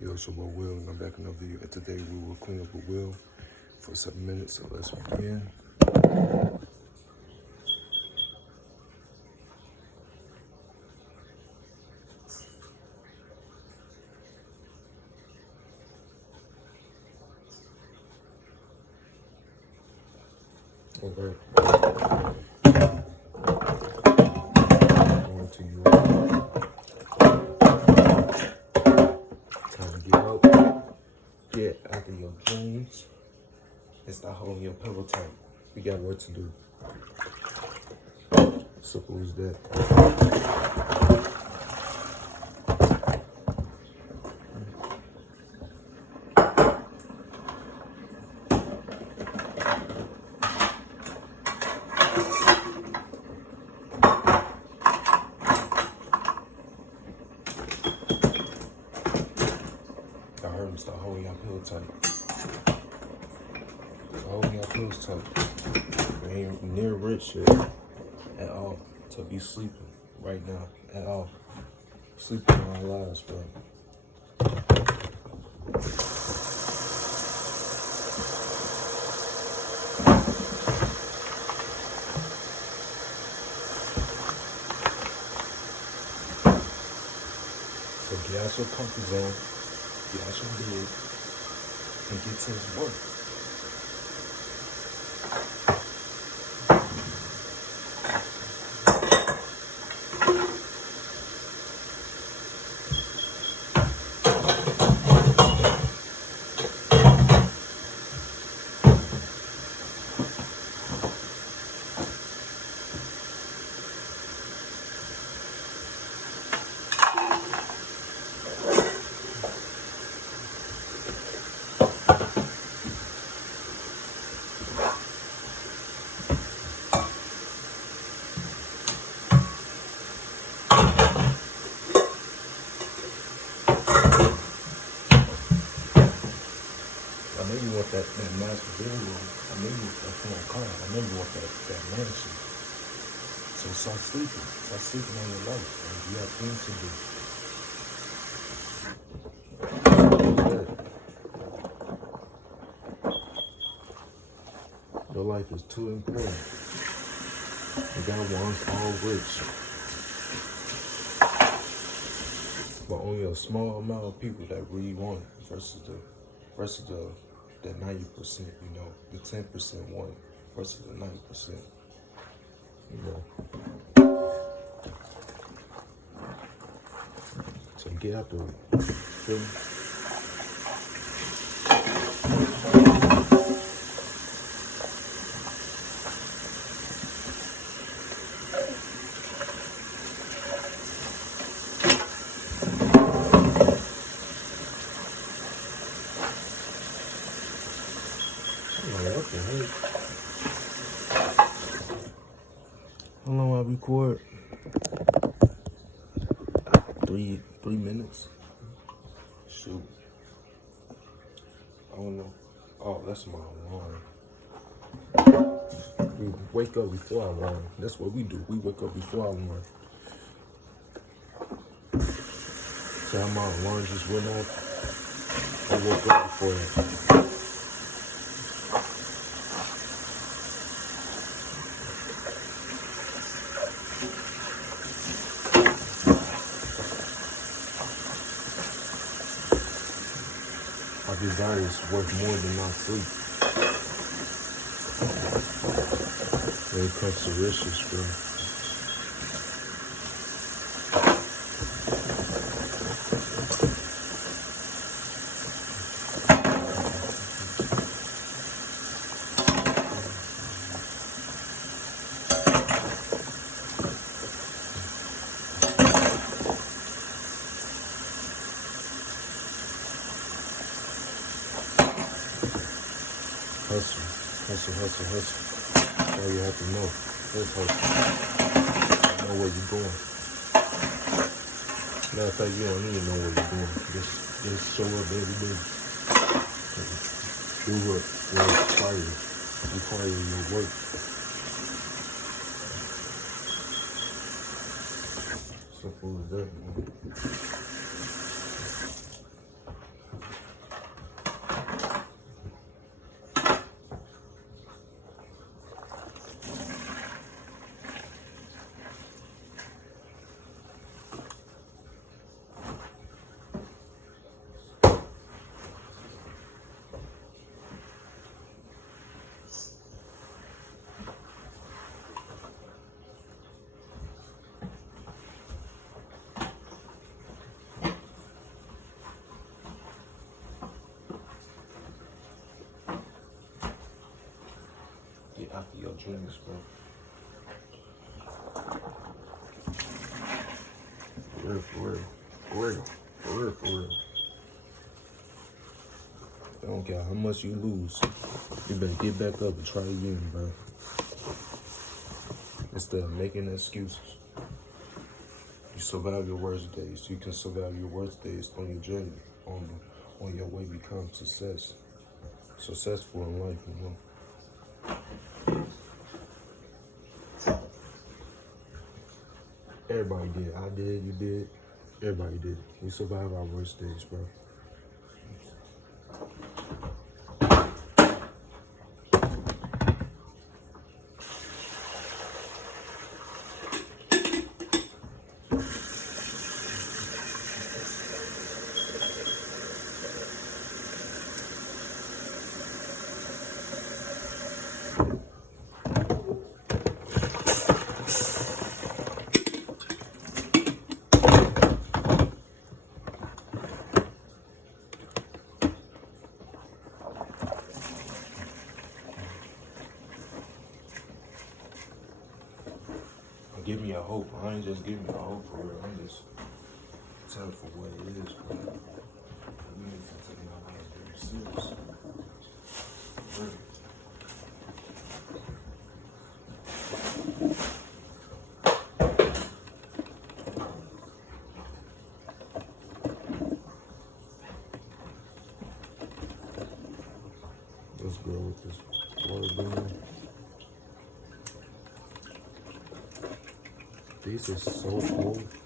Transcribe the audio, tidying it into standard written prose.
Yo, it's your boy Will, and I'm back in another video. And today we will clean up a wheel for 7 minutes. So let's begin. Okay. Going to you. Time to get up. Get out of your dreams and start holding your pillow tight. We got work to do. Simple as that. I heard him start holding your pillow tight. Holding your pillows tight. We ain't near rich yet at all to be sleeping right now at all. Sleeping in our lives, bro. So get out your comfort zone, get out your bed, and get to his work. I know you want that master bedroom. I know you want that full car. I know you want that mansion. So start sleeping. Start sleeping on your life. And you have things to do. Your life is too important. You got ones all rich. But only a small amount of people that really want it versus that 90%, you know, the 10% want it versus the 90%. You know. So get out the feel me? Like, what the heck? How long I record? 3 minutes. Shoot. I don't know. Oh, that's my alarm. We wake up before our alarm. That's what we do. We wake up before our alarm. So my alarm just went off. I woke up before that. Our desire is worth more than our sleep. When it comes to riches, bro. Hustle. That's all you have to know. Just hustle. Know where you're going. Matter of fact, you don't even know where you're going. Just show up every day. Do what requires your work. Simple as that, man. after your dreams, bro. For real, for real. For real. For real, for real. I don't care how much you lose. You better get back up and try again, bro. Instead of making excuses. You survive your worst days. You can survive your worst days on your journey, on your way to become successful in life, you know. Everybody did. I did. You did. Everybody did. We survive our worst days, bro. Give me a hope. I ain't just giving me a hope for real. I'm just telling for what it is, bro. We need to take my life very serious. Really. Let's go with this water burner. These are so cold.